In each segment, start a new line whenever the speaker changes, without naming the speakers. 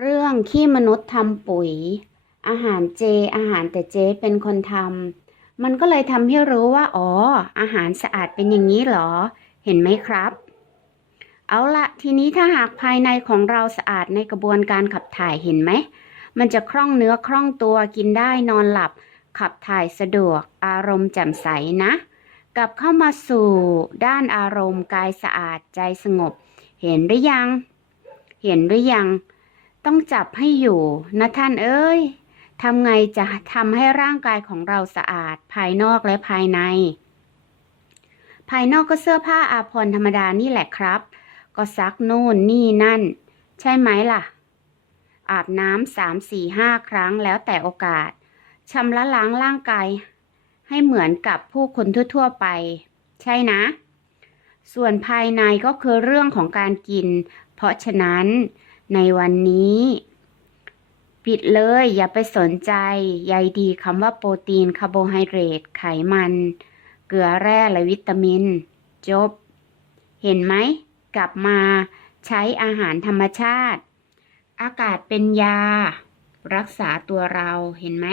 เรื่องขี้มนุษย์ทำปุ๋ย อาหารเจ อาหารแต่เจเป็นคนทำมันก็เลยทำให้รู้ว่า อ๋อ อาหารสะอาดเป็นอย่างนี้เหรอ เห็นไหมครับ เอาละทีนี้ถ้าหากภายในของเราสะอาดในกระบวนการขับถ่ายเห็นไหม มันจะคล่องเนื้อคล่องตัวกินได้นอนหลับ ขับถ่ายสะดวก อารมณ์แจ่มใสนะ กลับเข้ามาสู่ด้านอารมณ์กายสะอาดใจสงบ เห็นหรือยัง เห็นหรือยัง ต้องจับให้อยู่นะท่านเอ้ยทำไงจะทำให้ร่างกายของเราสะอาดภายนอกและภายใน ภายนอกก็เสื้อผ้าอาภรณ์ธรรมดานี่แหละครับ ก็ซักโน่นนี่นั่น ใช่ไหมล่ะ อาบน้ำสามสี่ห้าครั้งแล้วแต่โอกาสชำระล้างร่างกาย ให้เหมือนกับผู้คนทั่ว ๆไป ใช่นะ ส่วนภายในก็คือเรื่องของการกิน เพราะฉะนั้น ในวันนี้ ปิดเลยอย่าไปสนใจใยดีคำว่าโปรตีนคาร์โบไฮเดรตไขมัน เกลือแร่และวิตามิน จบ เห็นไหม กลับมาใช้อาหารธรรมชาติ อากาศเป็นยา รักษาตัวเราเห็นไหม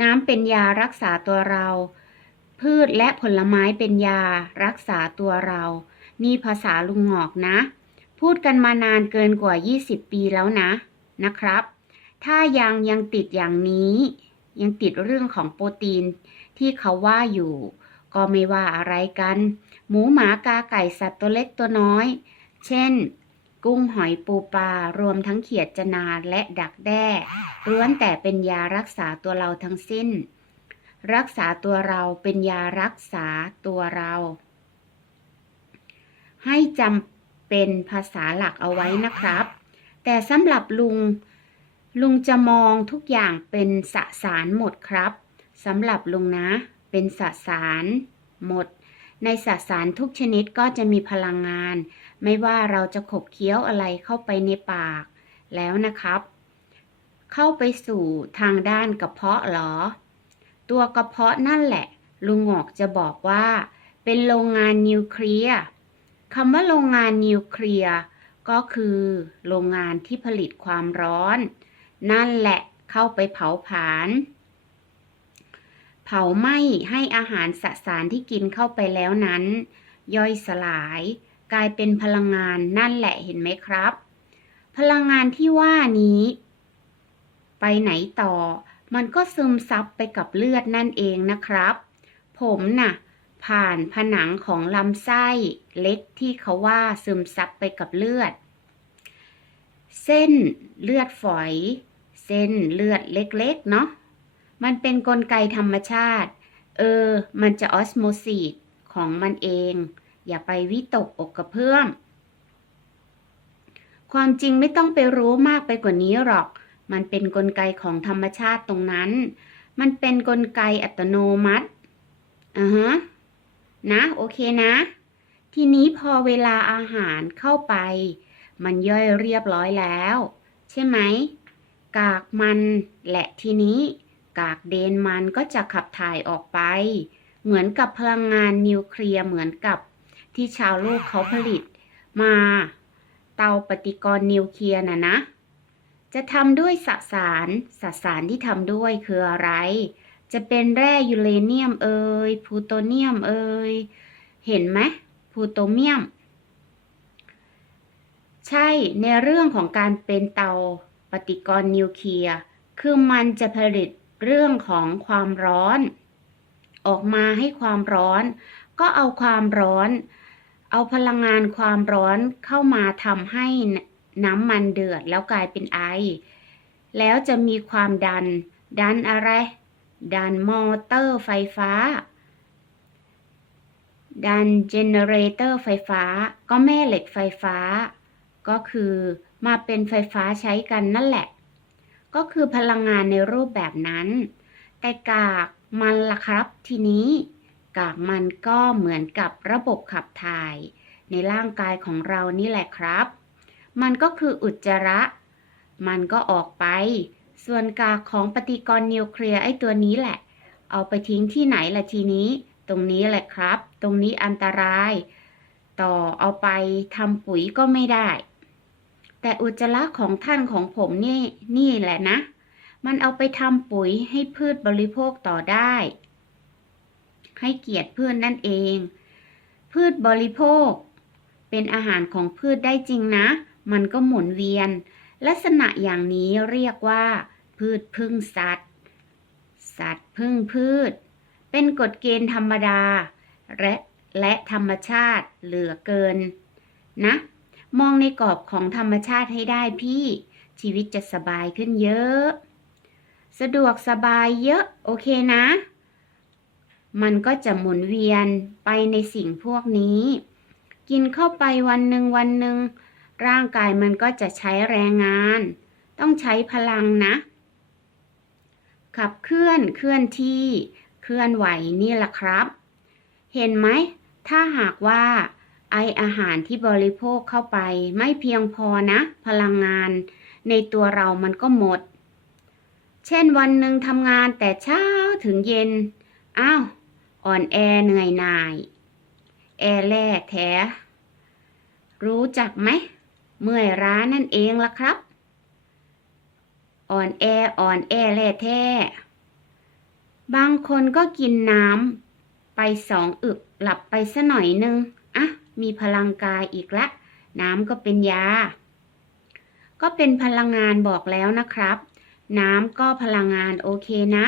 น้ำเป็นยารักษาตัวเรา พืชและผลไม้เป็นยารักษาตัวเรา นี่ภาษาลุงหงอกนะ พูดกันมานานเกินกว่า 20 ปีแล้วนะนะครับ ถ้ายังยังติดอย่างนี้ ยังติดเรื่องของโปรตีนที่เขาว่าอยู่ ก็ไม่ว่าอะไรกัน หมูหมากาไก่สัตว์ตัวเล็กตัวน้อย เช่น กุ้งหอยปูปลารวมทั้งเขียดจนาและดักแด้ล้วนแต่เป็นยารักษาตัวเราทั้งสิ้น รักษาตัวเราเป็นยารักษาตัวเรา ให้จำ เป็นภาษาหลักเอาไว้นะครับ แต่สำหรับลุง ลุงจะมองทุกอย่างเป็นสสารหมดครับสำหรับลุงนะ เป็นสสารหมด ในสสารทุกชนิดก็จะมีพลังงาน ไม่ว่าเราจะขบเคี้ยวอะไรเข้าไปในปาก แล้วนะครับ เข้าไปสู่ทางด้านกระเพาะหรอ ตัวกระเพาะนั่นแหละ ลุงหงอกจะบอกว่า เป็นโรงงานนิวเคลียร์ คำว่าโรงงานนิวเคลียร์ก็คือโรงงานที่ผลิตความร้อน นั่นแหละเข้าไปเผาผลาญเผาไหม้ให้อาหารสสารที่กินเข้าไปแล้วนั้น ย่อยสลาย กลายเป็นพลังงานนั่นแหละเห็นไหมครับ พลังงานที่ว่านี้ ไปไหนต่อ มันก็ซึมซับไปกับเลือดนั่นเองนะครับ ผมน่ะ ผ่านผนังของลำไส้ เล็กที่เขาว่าซึมซับไปกับเลือด เส้นเลือดฝอย เส้นเลือดเล็กๆเนาะมันเป็นนกลไกธรรมชาติ เออ มันจะออสโมซิสของมันเอง อย่าไปวิตกอกกระเพื่อมความจริงไม่ต้องไปรู้มากไปกว่านี้หรอก มันเป็นนกลไกของธรรมชาติตรงนั้น มันเป็นนกลไกอัตโนมัติอ่าฮะนะ โอเคนะ ทีนี้พอเวลาอาหารเข้าไป มันย่อยเรียบร้อยแล้ว ใช่ไหม กากมันและทีนี้ กากเดนมันก็จะขับถ่ายออกไป เหมือนกับพลังงานนิวเคลียร์เหมือนกับที่ชาวโลกเขาผลิต มา เตาปฏิกรณ์นิวเคลียร์น่ะนะ จะทำด้วยสสารสสารที่ทำด้วยคืออะไร จะเป็นแร่ยูเรเนียมเอ่ยพลูโตเนียมเอ่ย เห็นไหม พลูโตเมียม ใช่ในเรื่องของการเป็นเตาปฏิกรณ์นิวเคลียร์คือมันจะผลิตเรื่องของความร้อน ออกมาให้ความร้อน ก็เอาความร้อน เอาพลังงานความร้อนเข้ามาทำให้น้ำมันเดือดแล้วกลายเป็นไอ แล้วจะมีความดัน ดันอะไร ดันมอเตอร์ไฟฟ้า ดันเจเนเรเตอร์ไฟฟ้า ก็แม่เหล็กไฟฟ้า ก็คือมาเป็นไฟฟ้าใช้กันนั่นแหละ ก็คือพลังงานในรูปแบบนั้น แต่กากมันล่ะครับทีนี้กากมันก็เหมือนกับระบบขับถ่าย ในร่างกายของเรานี่แหละครับ มันก็คืออุจจาระ มันก็ออกไป ส่วนกากของปฏิกรณ์นิวเคลียร์ไอ้ตัวนี้แหละ เอาไปทิ้งที่ไหนล่ะทีนี้ ตรงนี้แหละครับ ตรงนี้อันตราย ต่อเอาไปทำปุ๋ยก็ไม่ได้ แต่อุจจาระของท่านของผมนี่นี่แหละนะ มันเอาไปทำปุ๋ยให้พืชบริโภคต่อได้ ให้เกียรติพืชนั่นเอง พืชบริโภค เป็นอาหารของพืชได้จริงนะ มันก็หมุนเวียน ลักษณะอย่างนี้เรียกว่า พืชพึ่งสัตว์ สัตว์พึ่งพืช เป็นกฎเกณฑ์ธรรมดา และและธรรมชาติเหลือเกิน นะ มองในกรอบของธรรมชาติให้ได้พี่ ชีวิตจะสบายขึ้นเยอะ สะดวกสบายเยอะ โอเคนะ มันก็จะหมุนเวียนไปในสิ่งพวกนี้ กินเข้าไปวันหนึ่งวันหนึ่งร่างกายมันก็จะใช้แรงงาน ต้องใช้พลังนะ ขับเคลื่อนเคลื่อนที่ เคลื่อนไหวนี่แหละครับ เห็นไหม ถ้าหากว่าไออาหารที่บริโภคเข้าไปไม่เพียงพอนะ พลังงาน ในตัวเรามันก็หมด เช่นวันหนึ่งทำงานแต่เช้าถึงเย็น อ้าว อ่อนแอเหนื่อยหน่าย แอแล่แท้ รู้จักไหม เมื่อยร้านั่นเองล่ะครับ อ่อนแออ่อนแอแล่แท้ บางคนก็กินน้ำไปสองอึกหลับไปซะหน่อยนึงอะมีพลังกายอีกละ น้ำก็เป็นยา ก็เป็นพลังงานบอกแล้วนะครับ น้ำก็พลังงานโอเคนะ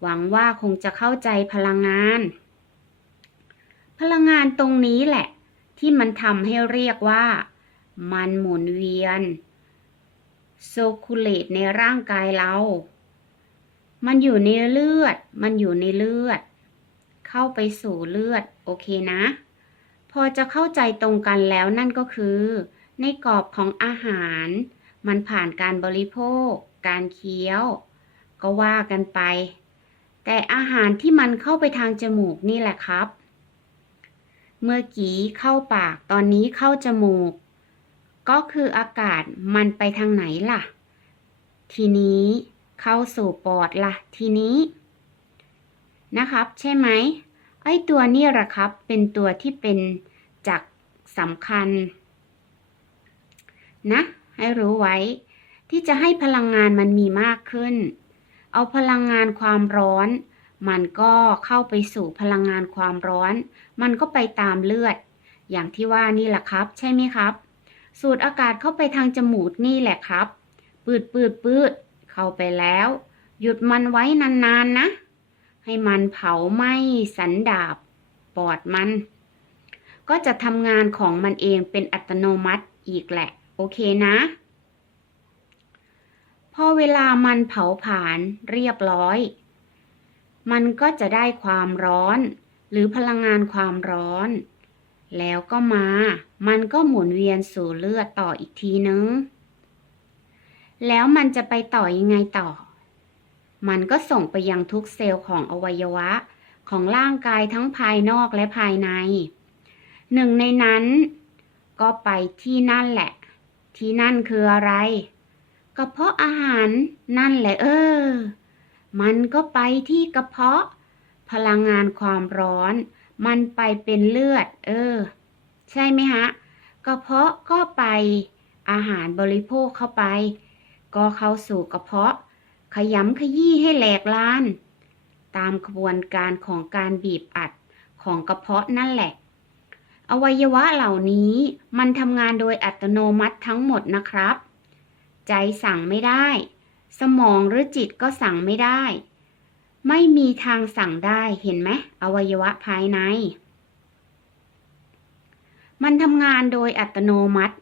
หวังว่าคงจะเข้าใจพลังงาน พลังงานตรงนี้แหละ ที่มันทำให้เรียกว่า มันหมุนเวียนโซคูเลตในร่างกายเรา มันอยู่ในเลือด มันอยู่ในเลือด เข้าไปสู่เลือด โอเคนะ พอจะเข้าใจตรงกันแล้วนั่นก็คือ ในกรอบของอาหาร มันผ่านการบริโภค การเคี้ยว ก็ว่ากันไป แต่อาหารที่มันเข้าไปทางจมูกนี่แหละครับ เมื่อกี้เข้าปาก ตอนนี้เข้าจมูก ก็คืออากาศมันไปทางไหนล่ะ ทีนี้ เข้าสู่ปอดล่ะ ทีนี้นะครับ ใช่ไหมไอ้ตัวนี้แหละครับ เป็นตัวที่เป็นจักรสำคัญ นะ ให้รู้ไว้ ที่จะให้พลังงานมันมีมากขึ้น เอาพลังงานความร้อน มันก็เข้าไปสู่พลังงานความร้อน มันก็ไปตามเลือด อย่างที่ว่านี่แหละครับ ใช่ไหมครับ สูดอากาศเข้าไปทางจมูกนี่แหละครับ ปืดปืดปืด เข้าไปแล้ว หยุดมันไว้นานๆนะ ให้มันเผาไหม้สันดาบปอดมัน ก็จะทำงานของมันเองเป็นอัตโนมัติอีกแหละ โอเคนะ พอเวลามันเผาผลาญเรียบร้อย มันก็จะได้ความร้อน หรือพลังงานความร้อน แล้วก็มา มันก็หมุนเวียนสู่เลือดต่ออีกทีนึง แล้วมันจะไปต่อยังไงต่อ มันก็ส่งไปยังทุกเซลล์ของอวัยวะของร่างกายทั้งภายนอกและภายใน หนึ่งในนั้น ก็ไปที่นั่นแหละ ที่นั่นคืออะไรกระเพาะอาหารนั่นแหละเออ มันก็ไปที่กระเพาะ พลังงานความร้อน มันไปเป็นเลือด เออ ใช่ไหมฮะกระเพาะก็ไปอาหารบริโภคเข้าไป ก็เข้าสู่กระเพาะ ขยำขยี้ให้แหลกลาน ตามกระบวนการของการบีบอัดของกระเพาะนั่นแหละ อวัยวะเหล่านี้มันทำงานโดยอัตโนมัติทั้งหมดนะครับ ใจสั่งไม่ได้ สมองหรือจิตก็สั่งไม่ได้ ไม่มีทางสั่งได้เห็นไหมอวัยวะภายใน มันทำงานโดยอัตโนมัติ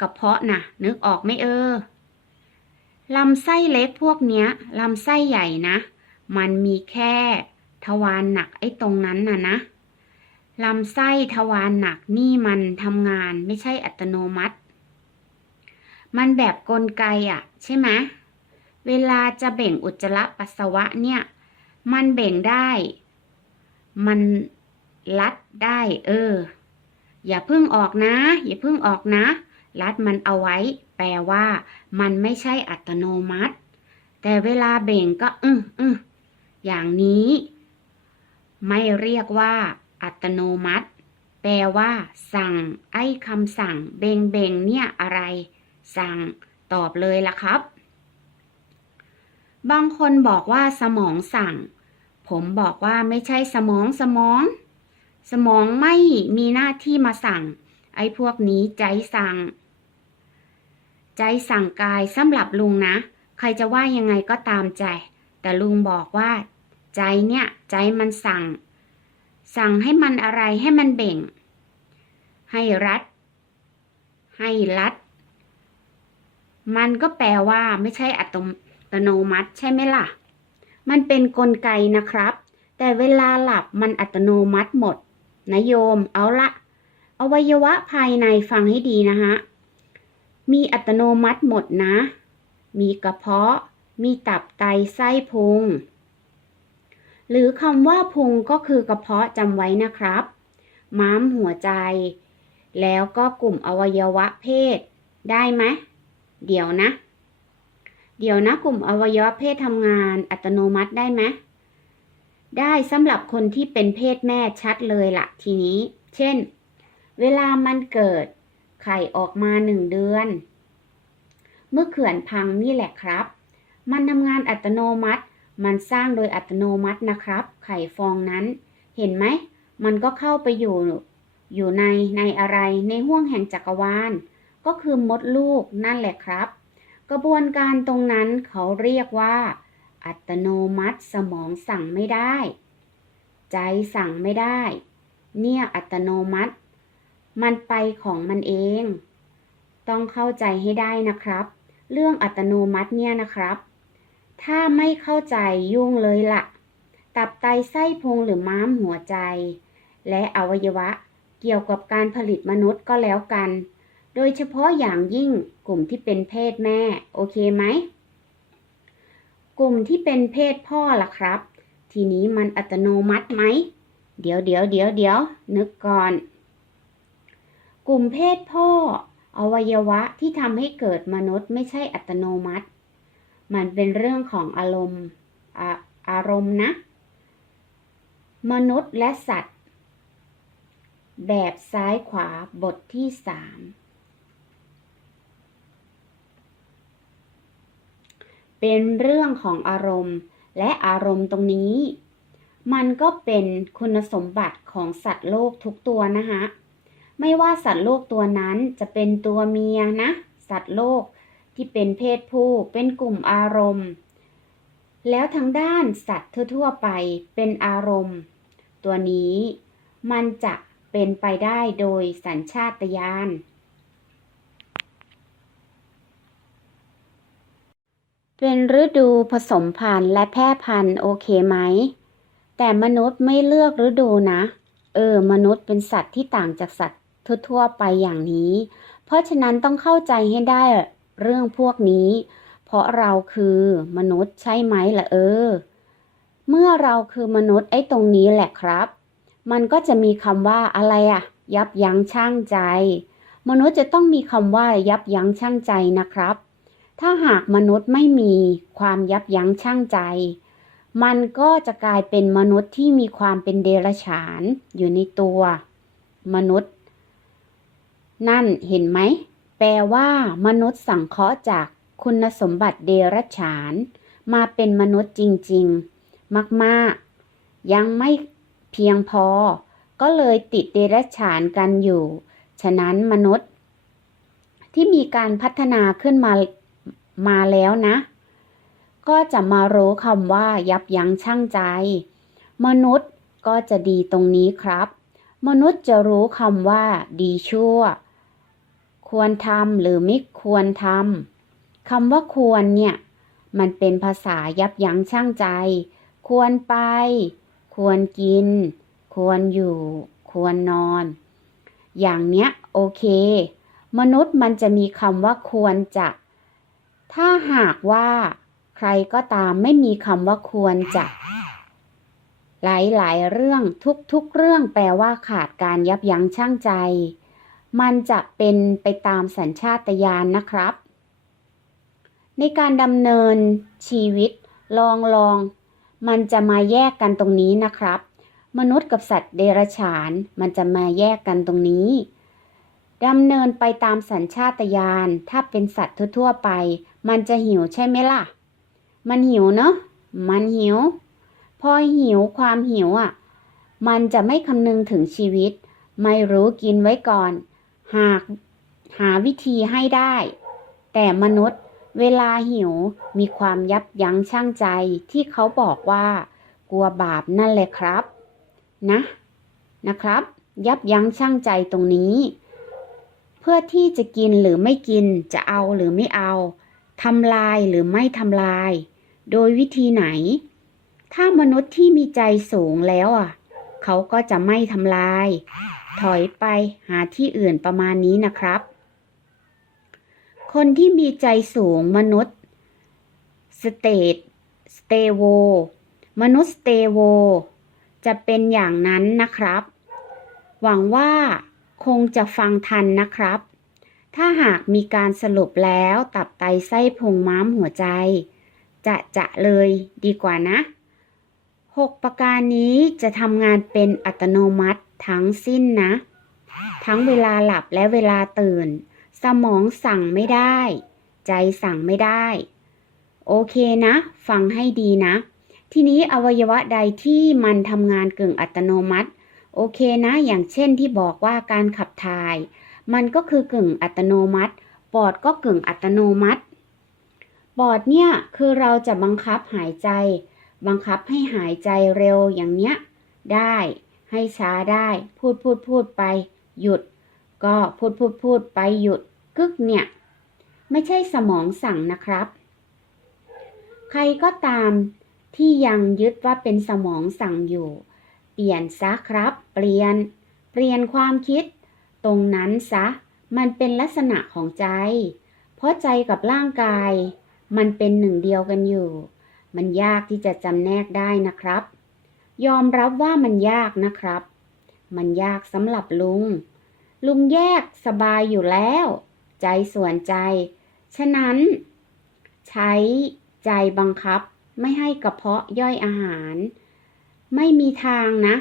กระเพาะนะนึกออกไหมเออ ลำไส้เล็กพวกเนี้ยลำไส้ใหญ่นะ มันมีแค่ทวารหนักไอ้ตรงนั้นน่ะนะลำไส้ทวารหนักนี่มันทำงานไม่ใช่อัตโนมัติ มันแบบกลไกอะใช่ไหมเวลาจะเบ่งอุจจาระปัสสาวะเนี่ย มันเบ่งได้ มันลัดได้ เออ อย่าเพิ่งออกนะ อย่าเพิ่งออกนะรัดมันเอาไว้ แปลว่า มันไม่ใช่อัตโนมัติ แต่เวลาเบ่งก็อืออืออย่างนี้ ไม่เรียกว่า อัตโนมัติ แปลว่า สั่ง ไอ้คำสั่ง เบงเบงเนี่ยอะไร สั่ง ตอบเลยล่ะครับ บางคนบอกว่าสมองสั่ง ผมบอกว่าไม่ใช่สมองสมอง สมองไม่มีหน้าที่มาสั่ง ไอ้พวกนี้ใจสั่ง ใจสั่งกายสำหรับลุงนะ ใครจะว่ายังไงก็ตามใจ แต่ลุงบอกว่า ใจเนี่ย ใจมันสั่ง สั่งให้มันอะไรให้มันเบ่ง ให้รัด ให้รัด มันก็แปลว่าไม่ใช่อัตโนมัติใช่ไหมล่ะ มันเป็นนกลไกนะครับ แต่เวลาหลับมันอัตโนมัติหมดนะโยม เอาละอวัยวะภายในฟังให้ดีนะฮะ มีอัตโนมัติหมดนะ มีกระเพาะ มีตับไตไส้พุง หรือคำว่าพุงก็คือกระเพาะจำไว้นะครับ ม้ามหัวใจ แล้วก็กลุ่มอวัยวะเพศ ได้ไหม เดี๋ยวนะ เดี๋ยวนะกลุ่มอวัยวะเพศทำงานอัตโนมัติได้ไหมได้สำหรับคนที่เป็นเพศแม่ชัดเลยละทีนี้ เช่น เวลามันเกิด ไข่ออกมาหนึ่งเดือน เมื่อเขื่อนพังนี่แหละครับ มันทำงานอัตโนมัติ มันสร้างโดยอัตโนมัตินะครับ ไข่ฟองนั้น เห็นไหม มันก็เข้าไปอยู่ อยู่ในในอะไรในห้วงแห่งจักรวาล ก็คือมดลูกนั่นแหละครับ กระบวนการตรงนั้นเขาเรียกว่า อัตโนมัติสมองสั่งไม่ได้ ใจสั่งไม่ได้ เนี่ยอัตโนมัติ มันไปของมันเอง ต้องเข้าใจให้ได้นะครับ เรื่องอัตโนมัติเนี่ยนะครับ ถ้าไม่เข้าใจยุ่งเลยละ่ะ ตับไตไส้พุงหรือม้ามหัวใจ และอวัยวะเกี่ยวกับการผลิตมนุษย์ก็แล้วกัน โดยเฉพาะอย่างยิ่งกลุ่มที่เป็นเพศแม่ โอเคไหม กลุ่มที่เป็นเพศพ่อล่ะครับ ทีนี้มันอัตโนมัติไหม เดี๋ยวเดี๋ยวเดี๋ยวเดี๋ยวนึกก่อน กลุ่มเพศพ่อ อวัยวะที่ทำให้เกิดมนุษย์ไม่ใช่อัตโนมัติ มันเป็นเรื่องของอารมณ์อาอารมณ์นะ มนุษย์และสัตว์ แบบซ้ายขวาบทที่สามเป็นเรื่องของอารมณ์และอารมณ์ตรงนี้ มันก็เป็นคุณสมบัติของสัตว์โลกทุกตัวนะคะ ไม่ว่าสัตว์โลกตัวนั้นจะเป็นตัวเมียนะ สัตว์โลกที่เป็นเพศผู้เป็นกลุ่มอารมณ์ แล้วทางด้านสัตว์ทั่วๆไปเป็นอารมณ์ ตัวนี้มันจะเป็นไปได้โดยสัญชาตญาณเป็นฤดูผสมพันธุ์และแพร่พันธุ์โอเคไหม แต่มนุษย์ไม่เลือกฤดูนะ เออ มนุษย์เป็นสัตว์ที่ต่างจากสัตว์ ทั่วๆไปอย่างนี้ เพราะฉะนั้นต้องเข้าใจให้ได้เรื่องพวกนี้ เพราะเราคือมนุษย์ใช่ไหมล่ะเออ เมื่อเราคือมนุษย์ไอ้ตรงนี้แหละครับ มันก็จะมีคำว่าอะไรอะยับยั้งชั่งใจ มนุษย์จะต้องมีคำว่ายับยั้งชั่งใจนะครับ ถ้าหากมนุษย์ไม่มีความยับยั้งชั่งใจมันก็จะกลายเป็นมนุษย์ที่มีความเป็นเดรัจฉานอยู่ในตัว มนุษย์ นั่นเห็นไหม แปลว่ามนุษย์สังเคราะห์จากคุณสมบัติเดรัจฉาน มาเป็นมนุษย์จริง ๆ มากๆ ยังไม่เพียงพอ ก็เลยติดเดรัจฉานกันอยู่ ฉะนั้นมนุษย์ ที่มีการพัฒนาขึ้นมามาแล้วนะ ก็จะมารู้คำว่ายับยั้งชั่งใจ มนุษย์ก็จะดีตรงนี้ครับ มนุษย์จะรู้คำว่าดีชั่ว ควรทำหรือไม่ควรทำคำว่าควรเนี่ย มันเป็นภาษายับยั้งชั่งใจ ควรไป ควรกิน ควรอยู่ ควรนอน อย่างเนี้ยโอเค มนุษย์มันจะมีคำว่าควรจะ ถ้าหากว่า ใครก็ตามไม่มีคำว่าควรจะ หลายๆ เรื่องทุกๆ เรื่องแปลว่าขาดการยับยั้งชั่งใจ มันจะเป็นไปตามสัญชาตญาณนนะครับ ในการดำเนินชีวิตลองลอง มันจะมาแยกกันตรงนี้นะครับ มนุษย์กับสัตว์เดรัจฉาน มันจะมาแยกกันตรงนี้ดำเนินไปตามสัญชาตญาณ ถ้าเป็นสัตว์ทั่วๆไป มันจะหิวใช่ไหมล่ะ มันหิวเนอะมันหิว พอหิวความหิวอะ มันจะไม่คำนึงถึงชีวิต ไม่รู้กินไว้ก่อน หากหาวิธีให้ได้ แต่มนุษย์เวลาหิวมีความยับยั้งชั่งใจที่เขาบอกว่า กลัวบาปนั่นแหละครับ นะ นะครับ ยับยั้งชั่งใจตรงนี้ เพื่อที่จะกินหรือไม่กินจะเอาหรือไม่เอาทำลายหรือไม่ทำลาย โดยวิธีไหน ถ้ามนุษย์ที่มีใจสูงแล้วอะ เขาก็จะไม่ทำลาย ถอยไปหาที่อื่นประมาณนี้นะครับ คนที่มีใจสูงมนุษย์สเตตสเตโวมนุษย์สเตโวจะเป็นอย่างนั้นนะครับ หวังว่าคงจะฟังทันนะครับ ถ้าหากมีการสรุปแล้วตับไตไส้พุงม้ามหัวใจ จะจะเลยดีกว่านะ 6 ประการนี้จะทำงานเป็นอัตโนมัติ ทั้งสิ้นนะ ทั้งเวลาหลับและเวลาตื่น สมองสั่งไม่ได้ ใจสั่งไม่ได้ โอเคนะ ฟังให้ดีนะ ทีนี้อวัยวะใดที่มันทำงานกึ่งอัตโนมัติ โอเคนะ อย่างเช่นที่บอกว่าการขับถ่าย มันก็คือกึ่งอัตโนมัติ ปอดก็กึ่งอัตโนมัติ ปอดเนี่ยคือเราจะบังคับหายใจ บังคับให้หายใจเร็วอย่างเนี้ยได้ ให้ช้าได้ พูดพูดพูดไป หยุด ก็พูดพูดพูดไปหยุด กึกเนี่ย ไม่ใช่สมองสั่งนะครับ ใครก็ตามที่ยังยึดว่าเป็นสมองสั่งอยู่ เปลี่ยนซะครับ เปลี่ยน เปลี่ยนความคิด ตรงนั้นซะ มันเป็นลักษณะของใจ เพราะใจกับร่างกาย มันเป็นหนึ่งเดียวกันอยู่ มันยากที่จะจำแนกได้นะครับ ยอมรับว่ามันยากนะครับ มันยากสำหรับลุง ลุงแยกสบายอยู่แล้ว ใจส่วนใจ ฉะนั้น ใช้ใจบังคับไม่ให้กระเพาะย่อยอาหาร ไม่มีทางนะ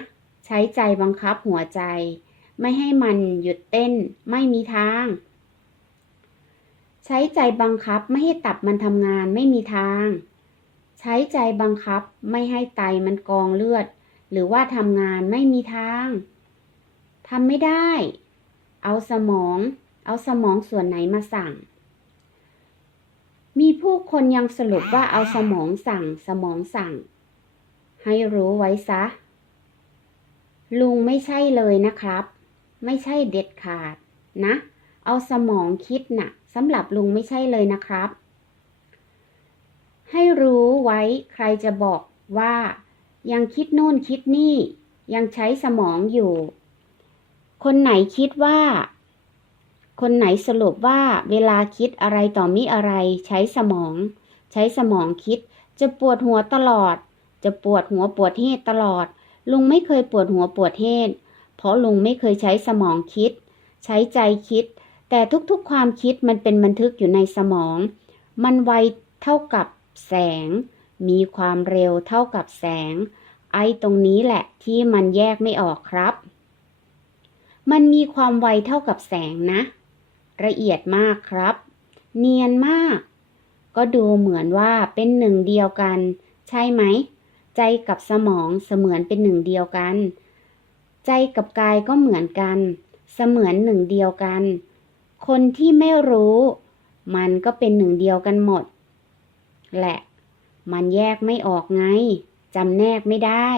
ใช้ใจบังคับหัวใจ ไม่ให้มันหยุดเต้นไม่มีทาง ใช้ใจบังคับไม่ให้ตับมันทำงานไม่มีทาง ใช้ใจบังคับไม่ให้ไตมันกองเลือด หรือว่าทำงานไม่มีทางทำไม่ได้ เอาสมอง เอาสมองส่วนไหนมาสั่ง มีผู้คนยังสรุปว่าเอาสมองสั่งสมองสั่ง ให้รู้ไว้ซะ ลุงไม่ใช่เลยนะครับ ไม่ใช่เด็ดขาดนะ เอาสมองคิดนะ่ะสำหรับลุงไม่ใช่เลยนะครับ ให้รู้ไว้ใครจะบอกว่า ยังคิดโน่นคิดนี่ ยังใช้สมองอยู่ คนไหนคิดว่า คนไหนสรุปว่าเวลาคิดอะไรต่อมิอะไร ใช้สมอง ใช้สมองคิด จะปวดหัวตลอด จะปวดหัวปวดเหตุตลอด ลุงไม่เคยปวดหัวปวดเหตุเพราะลุงไม่เคยใช้สมองคิด ใช้ใจคิด แต่ทุกๆความคิดมันเป็นบันทึกอยู่ในสมอง มันไวเท่ากับ แสง มีความเร็วเท่ากับแสง ไอตรงนี้แหละที่มันแยกไม่ออกครับ มันมีความไวเท่ากับแสงนะ ละเอียดมากครับ เนียนมาก ก็ดูเหมือนว่าเป็นหนึ่งเดียวกัน ใช่ไหม ใจกับสมองเสมือนเป็นหนึ่งเดียวกัน ใจกับกายก็เหมือนกัน เสมือนหนึ่งเดียวกัน คนที่ไม่รู้ มันก็เป็นหนึ่งเดียวกันหมด แหละ มันแยกไม่ออกไงจำแนกไม่ได้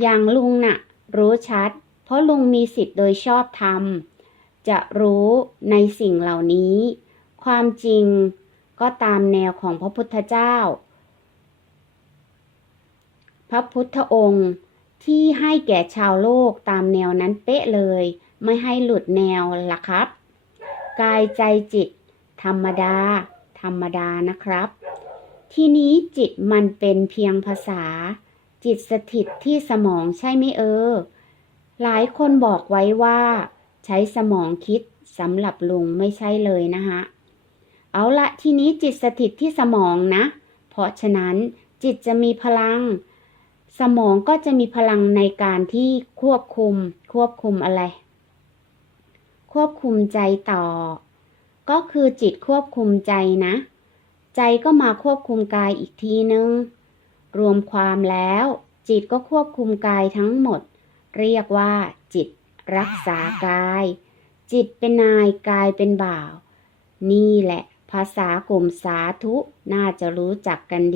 อย่างลุงน่ะ รู้ชัด เพราะลุงมีสิทธิ์โดยชอบธรรม จะรู้ในสิ่งเหล่านี้ ความจริงก็ตามแนวของพระพุทธเจ้า พระพุทธองค์ที่ให้แก่ชาวโลกตามแนวนั้นเป๊ะเลย ไม่ให้หลุดแนวล่ะครับ กายใจจิต ธรรมดา ธรรมดานะครับ ทีนี้จิตมันเป็นเพียงภาษา จิตสถิตที่สมองใช่ไหมเออ หลายคนบอกไว้ว่า ใช้สมองคิดสำหรับลุงไม่ใช่เลยนะคะเอาละทีนี้จิตสถิตที่สมองนะ เพราะฉะนั้นจิตจะมีพลัง สมองก็จะมีพลังในการที่ควบคุม ควบคุมอะไร ควบคุมใจต่อ ก็คือจิตควบคุมใจนะ ใจก็มาควบคุมกายอีกทีนึง รวมความแล้ว จิตก็ควบคุมกายทั้งหมด เรียกว่า จิตรักษากาย จิตเป็นนายกายเป็นบ่าว นี่แหละ ภาษากลุ่มสาธุน่าจะรู้จักกันดี